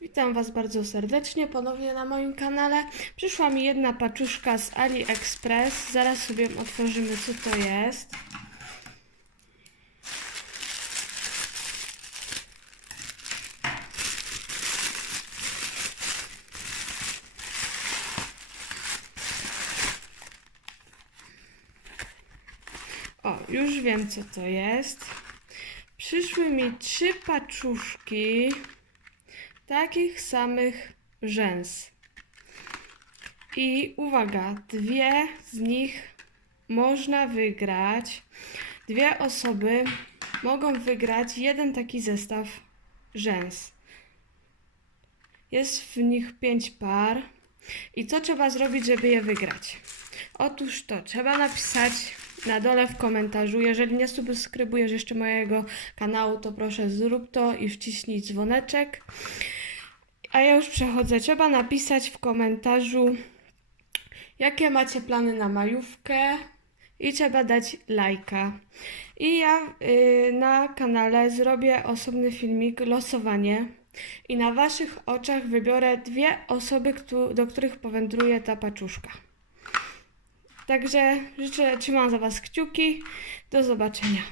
Witam Was bardzo serdecznie ponownie na moim kanale. Przyszła mi jedna paczuszka z AliExpress. Zaraz sobie otworzymy, co to jest. O, już wiem, co to jest. Przyszły mi trzy paczuszki takich samych rzęs. I uwaga, dwie z nich można wygrać. Dwie osoby mogą wygrać jeden taki zestaw rzęs. Jest w nich pięć par. I co trzeba zrobić, żeby je wygrać? Otóż to trzeba napisać na dole w komentarzu. Jeżeli nie subskrybujesz jeszcze mojego kanału, to proszę zrób to i wciśnij dzwoneczek. A ja już przechodzę. Trzeba napisać w komentarzu, jakie macie plany na majówkę i trzeba dać lajka. I ja y, na kanale zrobię osobny filmik, losowanie. I na waszych oczach wybiorę dwie osoby, do których powędruje ta paczuszka. Także życzę, trzymam za was kciuki. Do zobaczenia.